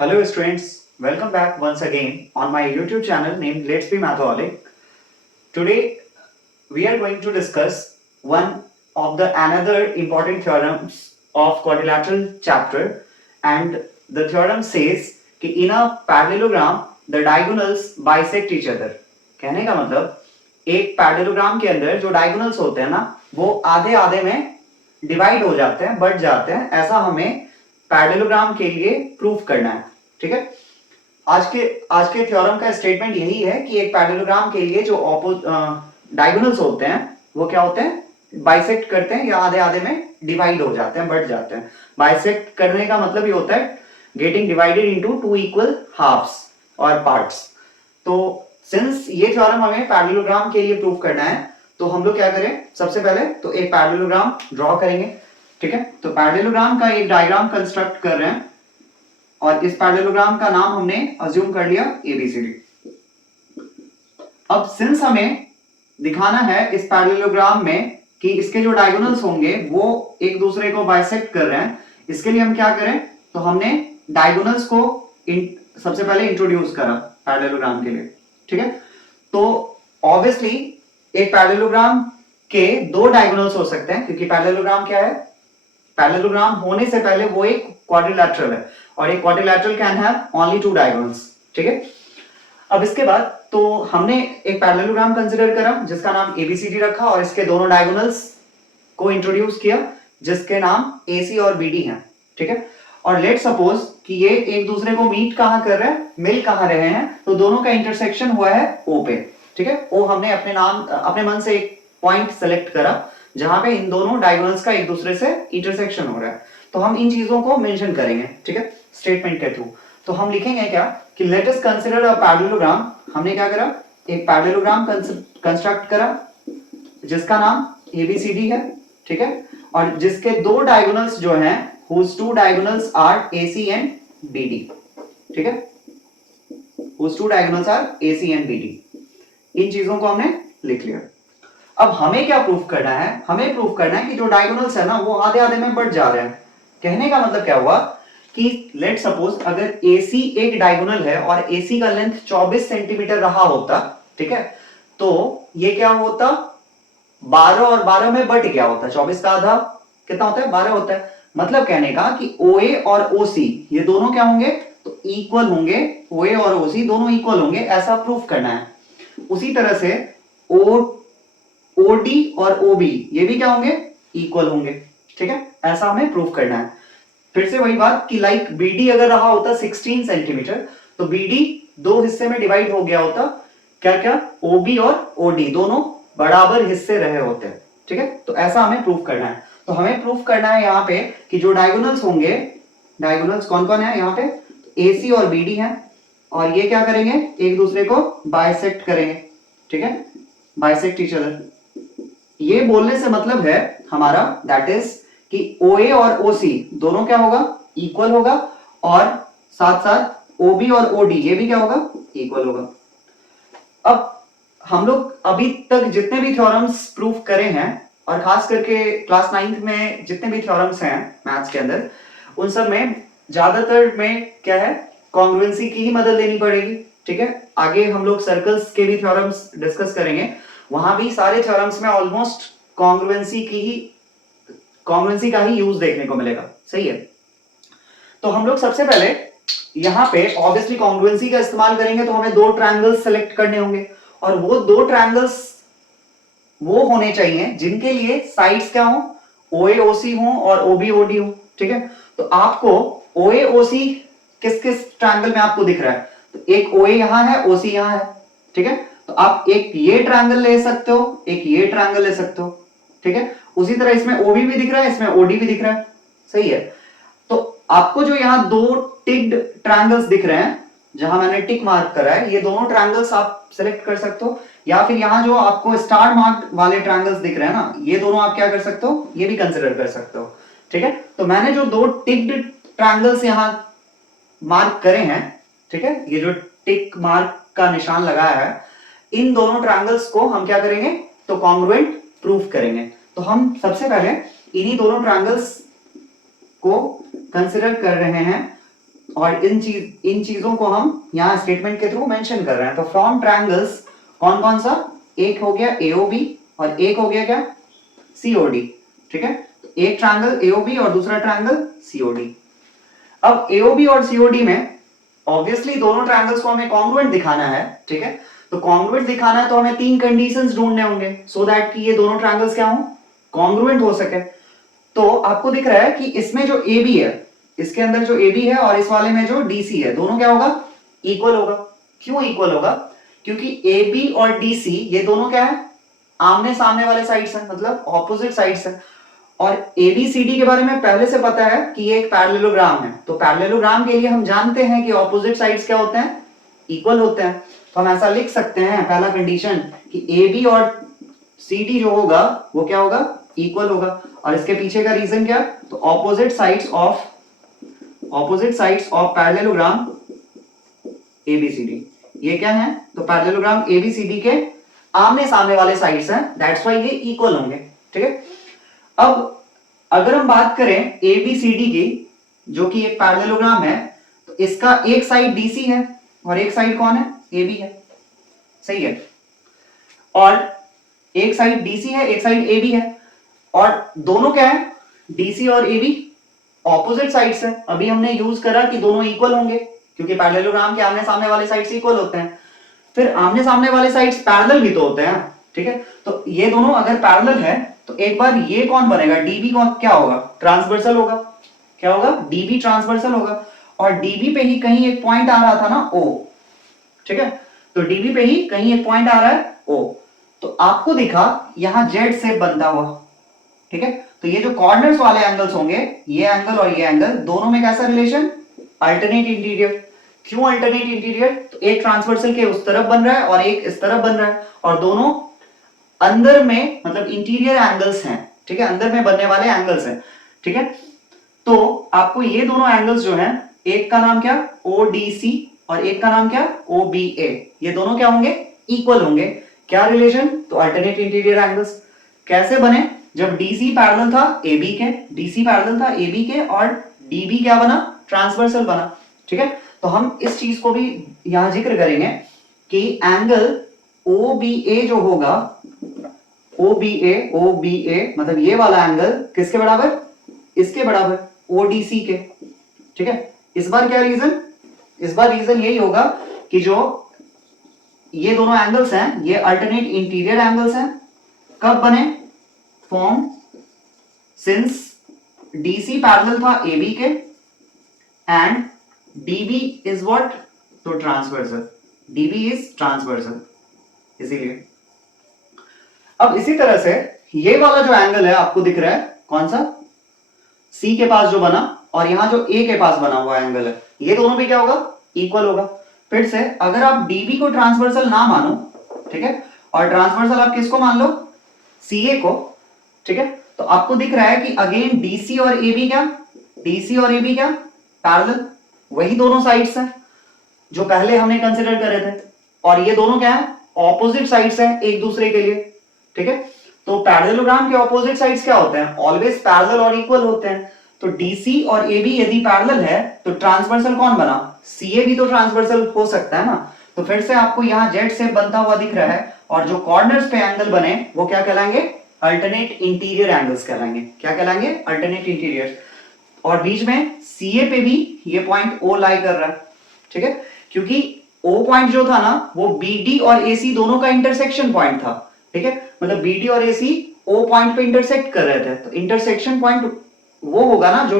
Hello students, welcome back once again on my YouTube channel named Let's Be Mathaholic. Today we are going to discuss one of the another important theorems of quadrilateral chapter, and the theorem says कि in a parallelogram the diagonals bisect each other. कहने का मतलब एक parallelogram के अंदर जो diagonals होते हैं ना वो आधे आधे में डिवाइड हो जाते हैं, बढ़ जाते हैं। ऐसा हमें पैरेललोग्राम के लिए प्रूफ करना है। ठीक है, आज के थ्योरम का स्टेटमेंट यही है कि एक पैरेललोग्राम के लिए जो डायगोनल्स होते हैं वो क्या होते हैं, बाइसेक्ट करते हैं या आधे आधे में डिवाइड हो जाते हैं, बढ़ जाते हैं। बाइसेक्ट करने का मतलब ये होता है getting divided into two equal halves और पार्ट्स। तो सिंस ये थ्योरम हमें पैरेललोग्राम के लिए प्रूफ करना है तो हम लोग क्या करें, सबसे पहले तो एक पैरेललोग्राम ड्रॉ करेंगे। ठीक है, तो पैरेललोग्राम का एक डायग्राम कंस्ट्रक्ट कर रहे हैं और इस पैरेललोग्राम का नाम हमने अज्यूम कर लिया ABCD। अब सिंस हमें दिखाना है इस पैरेललोग्राम में कि इसके जो डायगोनल्स होंगे वो एक दूसरे को बाइसेक्ट कर रहे हैं, इसके लिए हम क्या करें, तो हमने डायगोनल्स को सबसे पहले इंट्रोड्यूस करा पैरेललोग्राम के लिए। ठीक है, तो ऑब्वियसली एक पैरेललोग्राम के दो डायगोनल्स हो सकते हैं, क्योंकि पैरेललोग्राम क्या है, पैरेललोग्राम होने से पहले वो एक क्वाड्रिलैटरल है और एक quadrilateral can have only two diagonals. ठीक है, अब इसके बाद तो हमने एक पैरेललोग्राम कंसीडर करा जिसका नाम ABCD रखा और इसके दोनों डायगोनल्स को इंट्रोड्यूस किया जिसके नाम AC और BD हैं। ठीक है, और लेट सपोज कि ये एक दूसरे को मीट कहां कर रहे हैं, मिल कहां रहे हैं, तो दोनों का इंटरसेक्शन हुआ है O पे। ठीक है, O हमने अपने मन से एक पॉइंट सेलेक्ट करा जहां पे इन दोनों डायगोनल्स का एक दूसरे से इंटरसेक्शन हो रहा है, तो हम इन चीजों को मेंशन करेंगे। ठीक है, स्टेटमेंट के थ्रू तो हम लिखेंगे क्या कि let us consider a parallelogram. हमने क्या करा, एक पैरेललोग्राम कंस्ट्रक्ट करा जिसका नाम ABCD है। ठीक है, और जिसके दो डायगोनल्स जो हैं whose two diagonals are AC and BD। ठीक है, whose two diagonals are AC and BD। इन चीजों को हमने लिख लिया। अब हमें क्या प्रूफ करना है, हमें प्रूफ करना है कि जो डायगोनल्स है ना वो आधे आधे में बढ़ जा रहे हैं। कहने का मतलब क्या हुआ कि लेट सपोज अगर AC एक डायगोनल है और AC का लेंथ 24 सेंटीमीटर रहा होता, ठीक है, तो ये क्या होता, 12 और 12 में बट क्या होता, 24 का आधा कितना होता है, 12 होता है। मतलब कहने का कि OA और OC ये दोनों क्या होंगे, तो इक्वल होंगे, OA और OC दोनों इक्वल होंगे, ऐसा प्रूफ करना है। उसी तरह से OD और OB ये भी क्या होंगे, इक्वल होंगे। ठीक है, ऐसा हमें प्रूफ करना है। फिर से वही बात कि लाइक BD अगर रहा होता 16 सेंटीमीटर तो BD दो हिस्से में डिवाइड हो गया होता, क्या क्या, OB और OD दोनों बराबर हिस्से रहे होते। ठीक है, तो ऐसा हमें प्रूफ करना है। तो हमें प्रूफ करना है यहाँ पे कि जो डायगोनल्स होंगे, डायगोनल्स कौन कौन है यहाँ पे, AC और BD हैं, और ये क्या करेंगे, एक दूसरे को बाइसेक्ट करेंगे। ठीक है, बाइसेक्ट ईच अदर। ये बोलने से मतलब है हमारा दैट इज कि OA और OC दोनों क्या होगा, इक्वल होगा, और साथ साथ OB और OD ये भी क्या होगा, इक्वल होगा। अब हम लोग अभी तक जितने भी थ्योरम्स प्रूफ करे हैं और खास करके क्लास 9th में जितने भी थ्योरम्स हैं मैथ्स के अंदर, उन सब में ज्यादातर में क्या है, कॉन्ग्रुएंसी की ही मदद लेनी पड़ेगी। ठीक है, आगे हम लोग सर्कल्स के भी थ्योरम्स डिस्कस करेंगे, वहां भी सारे थ्योरम्स में ऑलमोस्ट कॉन्ग्रुएंसी का ही यूज देखने को मिलेगा। सही है, तो हम लोग सबसे पहले यहाँ पे ऑब्वियसली कॉन्ग्रुएंसी का इस्तेमाल करेंगे, तो हमें दो ट्रायंगल्स सेलेक्ट करने होंगे और वो दो ट्रायंगल्स वो होने चाहिए जिनके लिए साइड्स क्या हो, OA OC हो और OB OD हो। ठीक है, तो आपको OA OC किस किस ट्रायंगल में आपको दिख रहा है, तो एक OA यहां है, OC यहां है। ठीक है, तो आप एक ये ट्रायंगल ले सकते हो, एक ये ट्रायंगल ले सकते हो। ठीक है, उसी तरह इसमें OB भी दिख रहा है, इसमें OD भी दिख रहा है। सही है, तो आपको जो यहां दो टिक्ड ट्रायंगल्स दिख रहे हैं, जहां मैंने टिक मार्क करा है, ये दोनों ट्रायंगल्स आप सिलेक्ट कर सकते हो, या फिर यहां जो आपको स्टार मार्क वाले ट्रायंगल्स दिख रहे हैं ना, ये दोनों आप क्या कर सकते हो, ये भी कंसिडर कर सकते हो। ठीक है, तो मैंने जो दो टिक्ड ट्रायंगल्स यहां मार्क करे हैं, ठीक है, ये जो टिक मार्क का निशान लगाया है, इन दोनों ट्रायंगल्स को हम क्या करेंगे, तो कॉन्ग्रुएंट प्रूफ करेंगे। तो हम सबसे पहले इन्हीं दोनों ट्रायंगल्स को कंसिडर कर रहे हैं और इन चीजों को हम यहाँ स्टेटमेंट के थ्रू मेंशन कर रहे हैं। तो फ्रॉम ट्रायंगल्स कौन कौन सा, एक हो गया AOB और एक हो गया क्या COD, ठीक है। तो एक ट्रायंगल AOB और दूसरा ट्रायंगल COD। अब AOB और COD में ऑब्वियसली दोनों ट्रायंगल्स को हमें कॉन्ग्रुएंट दिखाना है, ठीक है। तो कॉन्ग्रुएंट दिखाना है तो हमें 3 कंडीशंस ढूंढने होंगे सो दैट कि ये दोनों ट्रायंगल्स क्या हो, कॉन्ग्रुएंट हो सके। तो आपको दिख रहा है कि इसमें जो AB है, इसके अंदर जो AB है और इस वाले में जो DC है, दोनों क्या होगा, इक्वल होगा। क्यों इक्वल होगा, क्योंकि AB और DC ये दोनों क्या है, आमने सामने वाले साइड्स हैं, मतलब ऑपोजिट साइड्स हैं। और ABCD के बारे में पहले से पता है कि ये एक पैरेललोग्राम है। तो पैरेललोग्राम के लिए हम जानते हैं कि ऑपोजिट साइड्स क्या होते हैं, इक्वल होते हैं। तो हम ऐसा लिख सकते हैं पहला कंडीशन कि AB और CD जो होगा वो क्या होगा, इक्वल होगा। और इसके पीछे का रीजन क्या, तो opposite sides of parallelogram ABCD ये क्या है, तो पैरेललोग्राम ABCD के आमने सामने वाले साइड्स हैं, दैट्स व्हाई ये इक्वल होंगे, ठीक है। अब अगर हम बात करें ABCD की, जो कि एक पैरेललोग्राम है, तो इसका एक साइड DC है और एक साइड कौन है, AB है, सही है। और एक साइड DC है, एक साइड AB है, और दोनों क्या है, DC और AB ऑपोजिट साइड्स है। अभी हमने यूज करा कि दोनों इक्वल होंगे क्योंकि पैरेललोग्राम के आमने सामने वाले साइड्स इक्वल होते हैं। फिर आमने सामने वाले साइड्स पैरेलल भी तो होते हैं, ठीक है। तो ये दोनों अगर पैरेलल है तो एक बार ये कौन बनेगा, DB कौन क्या होगा, ट्रांसवर्सल होगा। क्या होगा, DB ट्रांसवर्सल होगा। और DB पे ही कहीं एक पॉइंट आ रहा था ना, O, ठीक है। तो DB पे ही कहीं एक पॉइंट आ रहा है O। तो आपको दिखा यहां Z शेप बनता हुआ, ठीक है। तो ये जो कॉर्नर्स वाले एंगल्स होंगे, ये एंगल और ये एंगल, दोनों में कैसा रिलेशन, अल्टरनेट इंटीरियर। क्यों अल्टरनेट इंटीरियर, तो एक ट्रांसवर्सल के उस तरफ बन रहा है और एक इस तरफ बन रहा है, और दोनों अंदर में मतलब इंटीरियर एंगल्स हैं, ठीक है, अंदर में बनने वाले एंगल्स हैं, ठीक है। तो आपको ये दोनों एंगल्स जो हैं, एक का नाम क्या, ODC और एक का नाम क्या, OBA, ये दोनों क्या होंगे, इक्वल होंगे। क्या रिलेशन, तो अल्टरनेट इंटीरियर एंगल्स। कैसे बने, जब DC पैरेलल था AB के, DC पैरेलल था AB के, और DB क्या बना, ट्रांसवर्सल बना, ठीक है। तो हम इस चीज को भी यहां जिक्र करेंगे कि एंगल OBA जो होगा, OBA मतलब ये वाला एंगल किसके बराबर, इसके बराबर, ODC के, ठीक है। इस बार क्या रीजन, इस बार रीजन यही होगा कि जो ये दोनों एंगल्स हैं ये अल्टरनेट इंटीरियर एंगल्स हैं। कब बने, फॉर्म सिंस DC पैरेलल था AB के एंड DB इज व्हाट, तो ट्रांसवर्सल, DB इज ट्रांसवर्सल, इसीलिए। अब इसी तरह से ये वाला जो एंगल है आपको दिख रहा है कौन सा, C के पास जो बना, और यहां जो A के पास बना हुआ एंगल है, ये दोनों भी क्या होगा, इक्वल होगा। फिर से अगर आप DB को ट्रांसवर्सल ना मानो, ठीक है, और ट्रांसवर्सल आप किसको मान लो, CA को, ठीक है, तो आपको दिख रहा है कि अगेन DC और AB क्या पैरेलल, वही दोनों साइड्स हैं जो पहले हमने कंसिडर करे थे, और ये दोनों क्या है, ऑपोजिट साइड्स हैं एक दूसरे के लिए, ठीक है। तो पैरेललोग्राम के ऑपोजिट साइड्स क्या होते हैं, ऑलवेज पैरेलल और इक्वल होते हैं। तो DC और AB यदि पैरेलल है तो ट्रांसवर्सल कौन बना, CA भी तो ट्रांसवर्सल हो सकता है ना। तो फिर से आपको यहाँ Z शेप बनता हुआ दिख रहा है, और जो कॉर्नर्स पे एंगल बने वो क्या कहलाएंगे, अल्टरनेट इंटीरियर एंगल्स कहलाएंगे। क्या कहलाएंगे, अल्टरनेट इंटीरियर। और बीच में CA पे भी ये पॉइंट O लाई कर रहा है, ठीक है, क्योंकि O पॉइंट जो था ना वो BD और AC दोनों का इंटरसेक्शन पॉइंट था, ठीक है, मतलब BD और AC O पॉइंट पे इंटरसेक्ट कर रहे थे। तो इंटरसेक्शन पॉइंट वो होगा ना जो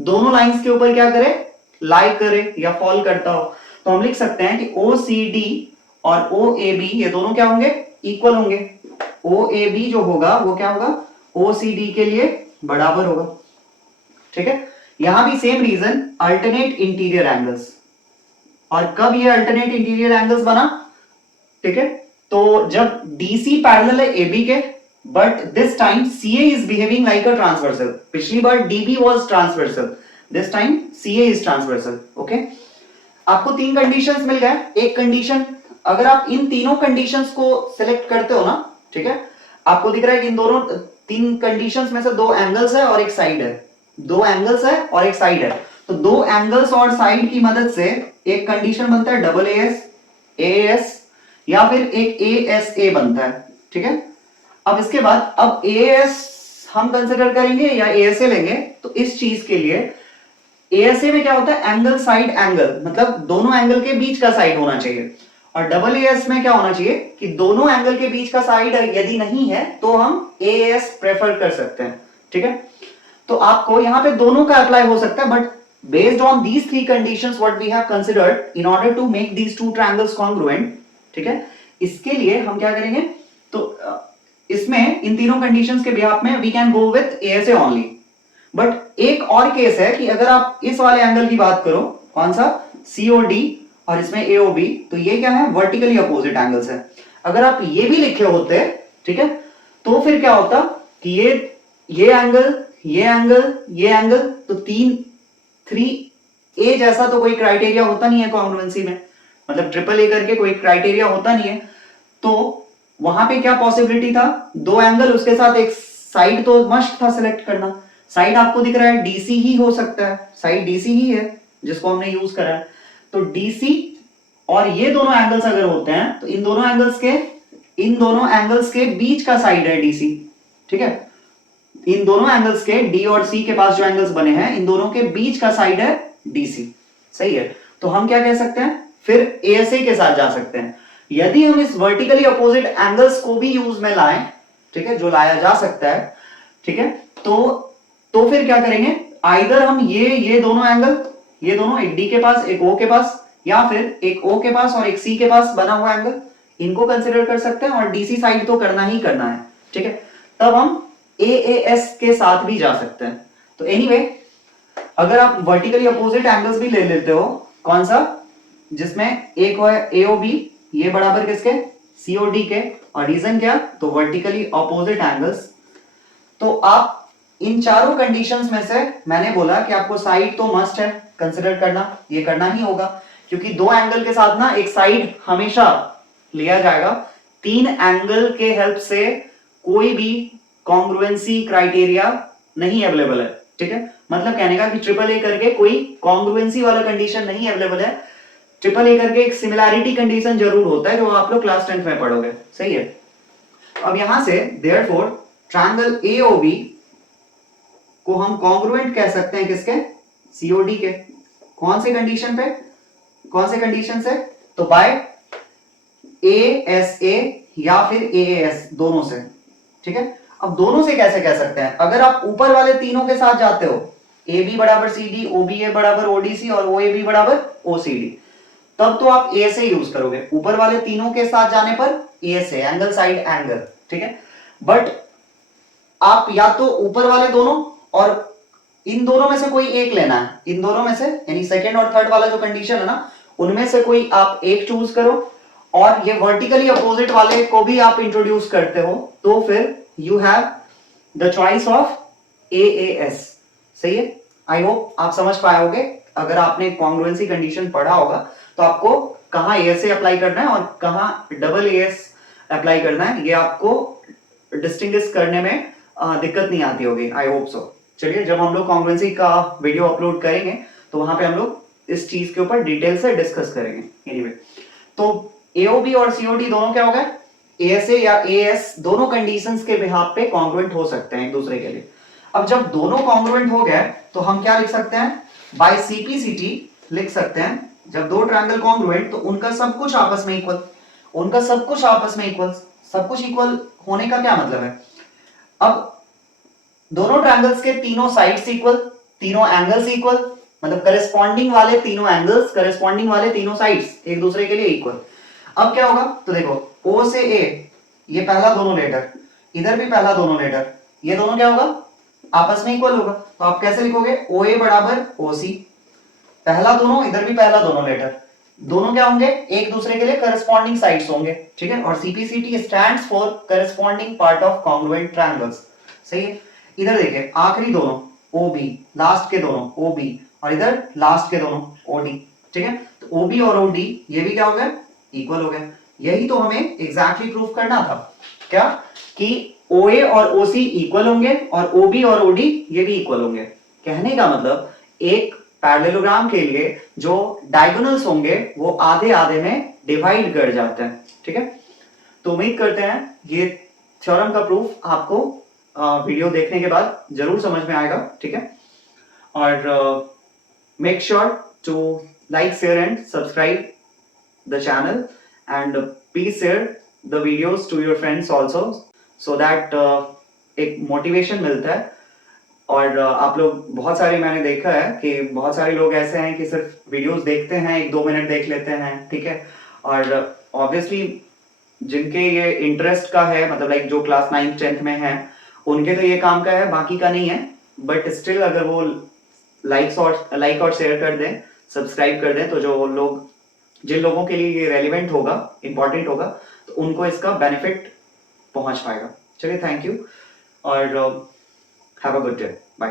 दोनों लाइंस के ऊपर क्या करे, लाई करे या फॉल करता हो। तो हम लिख सकते हैं कि OCD और OAB ये दोनों क्या होंगे, इक्वल होंगे। OAB जो होगा वो क्या होगा, OCD के लिए बराबर होगा, ठीक है। यहां भी same reason, alternate interior angles. और कब ये अल्टरनेट इंटीरियर एंगल्स बना, ठीक है, तो जब DC पैरेलल है AB के, but this time CA is behaving like a transversal. पिछली बार DB was transversal, this time CA is transversal, okay. आपको 3 कंडीशंस मिल गए। एक कंडीशन, अगर आप इन तीनों कंडीशंस को सिलेक्ट करते हो ना, ठीक है, आपको दिख रहा है कि इन दोनों 3 कंडीशंस में से 2 एंगल्स है और एक साइड है, 2 एंगल्स है और एक साइड है। तो दो एंगल्स और साइड की मदद से एक कंडीशन बनता है डबल एएस, एएस या फिर एक एएसए बनता है, ठीक है। अब इसके बाद अब एएस हम कंसिडर करेंगे या एएसए लेंगे, तो इस चीज के लिए एएसए में क्या होता है, एंगल साइड एंगल, मतलब दोनों एंगल के बीच का साइड होना चाहिए। और डबल एएस में क्या होना चाहिए कि दोनों एंगल के बीच का साइड यदि नहीं है तो हम एएस प्रेफर कर सकते हैं, ठीक है। तो आपको यहां पे दोनों का अप्लाई हो सकता है, but based on these three conditions what we have considered in order to make these two triangles congruent, ठीक है, इसके लिए हम क्या करेंगे, तो इसमें इन तीनों कंडीशंस के बिहाफ में we can go with ASA only। But एक और केस है कि अगर आप इस वाले एंगल की बात करो, कौन सा, COD, और इसमें AOB, तो ये क्या है, वर्टिकली अपोजिट एंगल्स है। अगर आप ये भी लिखे होते, ठीक है, तो फिर क्या होता कि ये एंगल, ये एंगल, ये एंगल, तो 3A जैसा तो कोई क्राइटेरिया होता नहीं है कॉन्ग्रुएंसी में, मतलब ट्रिपल ए करके कोई क्राइटेरिया होता नहीं है। तो वहां पे क्या पॉसिबिलिटी था, दो एंगल उसके साथ एक साइड तो मस्ट था सिलेक्ट करना। साइड आपको दिख रहा है DC ही हो सकता है, साइड DC ही है जिसको हमने यूज करा है। तो DC और ये दोनों एंगल्स अगर होते हैं तो इन दोनों एंगल्स के बीच का साइड है DC, ठीक है। इन दोनों एंगल्स के D और C के पास जो एंगल्स बने हैं, इन दोनों के बीच का साइड है DC, सही है। तो हम क्या कह सकते हैं, फिर ASA के साथ जा सकते हैं। यदि हम इस वर्टिकली अपोजिट एंगल्स को भी यूज में लाएं, ठीक है, जो लाया जा सकता है, ठीक है, तो फिर क्या करेंगे, आइदर हम ये दोनों एंगल, ये दोनों, एक D के पास एक O के पास, या फिर एक O के पास और एक C के पास बना हुआ एंगल, इनको कंसिडर कर सकते हैं, और DC साइड तो करना ही करना है, ठीक है। तब हम AAS के साथ भी जा सकते हैं। तो एनीवे, अगर आप वर्टिकली अपोजिट एंगल्स भी ले लेते हो, कौन सा, जिसमें एक है AOB, ये बराबर किसके, COD के, और रीजन क्या, तो वर्टिकली अपोजिट एंगल्स, तो आप इन चारों कंडीशंस में से मैंने बोला कि आपको साइड तो मस्ट है कंसिडर करना, ये करना ही होगा, क्योंकि दो एंगल के साथ ना एक साइड हमेशा लिया जाएगा। तीन एंगल के हेल्प से कोई भी कॉन्ग्रुएंसी क्राइटेरिया नहीं अवेलेबल है, ठीक है। मतलब कहने का कि ट्रिपल ए करके कोई कॉन्ग्रुएंसी वाला कंडीशन नहीं अवेलेबल है। ट्रिपल ए करके एक सिमिलैरिटी कंडीशन जरूर होता है, जो आप लोग क्लास 10th में पढ़ोगे, सही है। अब यहां से देयरफॉर ट्रायंगल AOB को हम कॉन्ग्रुएंट कह सकते हैं किसके, COD के। कौन से कंडीशन पे, कौन से कंडीशन से, तो बाय ASA या फिर AAS, दोनों से, ठीक है। अब दोनों से कैसे कह सकते हैं, अगर आप ऊपर वाले तीनों के साथ जाते हो, AB बराबर CD, OBA बराबर ODC और OAB बराबर OCD, तब तो आप ASA यूज करोगे। ऊपर वाले तीनों के साथ जाने पर ASA, एंगल साइड एंगल, ठीक है। बट आप या तो ऊपर वाले दोनों और इन दोनों में से कोई एक लेना है, इन दोनों में से, यानी सेकेंड और थर्ड वाला जो कंडीशन है ना, उनमें से कोई आप एक चूज करो, और ये वर्टिकली अपोजिट वाले को भी आप इंट्रोड्यूस करते हो, तो फिर you have the choice of AAS, सही है। आई होप आप समझ पाए होगे। अगर आपने कॉन्ग्रुएंसी कंडीशन पढ़ा होगा तो आपको कहां ASA अप्लाई करना है और कहां डबल AS अप्लाई करना है, ये आपको डिस्टिंग्विश करने में दिक्कत नहीं आती होगी, आई होप सो। चलिए, जब हम लोग कॉन्ग्रुएंसी का वीडियो अपलोड करेंगे तो वहां पे हम लोग इस चीज के ऊपर डिटेल से डिस्कस करेंगे। एनीवे, तो AOB और COD दोनों क्या हो गए, ASA या AS, दोनों कंडीशंस के बिहाफ पे कॉन्ग्रुएंट हो सकते हैं एक दूसरे के लिए। अब जब दोनों कॉन्ग्रुएंट हो गए तो हम क्या लिख सकते हैं, बाय CPCT लिख सकते हैं, जब दो ट्रायंगल कॉन्ग्रुएंट तो उनका सब कुछ आपस में इक्वल, उनका सब कुछ आपस में इक्वल। सब कुछ इक्वल होने का क्या मतलब है, अब दोनों ट्रायंगल्स के तीनों साइड्स इक्वल, तीनों एंगल्स इक्वल, मतलब करेस्पॉन्डिंग वाले तीनों एंगल्स, करेस्पॉन्डिंग वाले तीनों साइड्स एक दूसरे के लिए इक्वल। अब क्या होगा, तो देखो O से A, ये पहला दोनों लेटर, इधर भी पहला दोनों लेटर, ये दोनों क्या होगा, आपस में इक्वल होगा। तो आप कैसे लिखोगे, OA बराबर OC, पहला दोनों, इधर भी पहला दोनों लेटर, दोनों क्या होंगे, एक दूसरे के लिए करस्पॉन्डिंग साइड्स होंगे, ठीक है। और CPCT stands for corresponding part of congruent triangles, सही है। इधर देखिए, आखिरी दोनों OB, लास्ट के दोनों OB, और इधर लास्ट के दोनों OD, ठीक है। तो OB और OD ये भी क्या हो गया, इक्वल हो गया। यही तो हमें एग्जैक्टली प्रूफ करना था, क्या, कि OA और OC इक्वल होंगे और OB और OD ये भी इक्वल होंगे। कहने का मतलब एक पैरेललोग्राम के लिए जो डायगोनल्स होंगे वो आधे आधे में डिवाइड कर जाते हैं, ठीक है। तो उम्मीद करते हैं ये थ्योरम का प्रूफ आपको वीडियो देखने के बाद जरूर समझ में आएगा, ठीक है। और make sure to like, share and subscribe the channel, and please share the videos to your friends also, so that एक मोटिवेशन मिलता है। और आप लोग बहुत सारे, मैंने देखा है कि बहुत सारे लोग ऐसे हैं कि सिर्फ वीडियोस देखते हैं, 1-2 मिनट देख लेते हैं, ठीक है। और ऑब्वियसली जिनके ये इंटरेस्ट का है, मतलब लाइक जो क्लास 9th 10th में है, उनके तो ये काम का है, बाकी का नहीं है। बट स्टिल अगर वो लाइक और शेयर कर दें, सब्सक्राइब कर दें, तो जो लोग, जिन लोगों के लिए ये रेलिवेंट होगा, इंपॉर्टेंट होगा, तो उनको इसका बेनिफिट पहुंच पाएगा। चलिए, थैंक यू और have a good day, bye.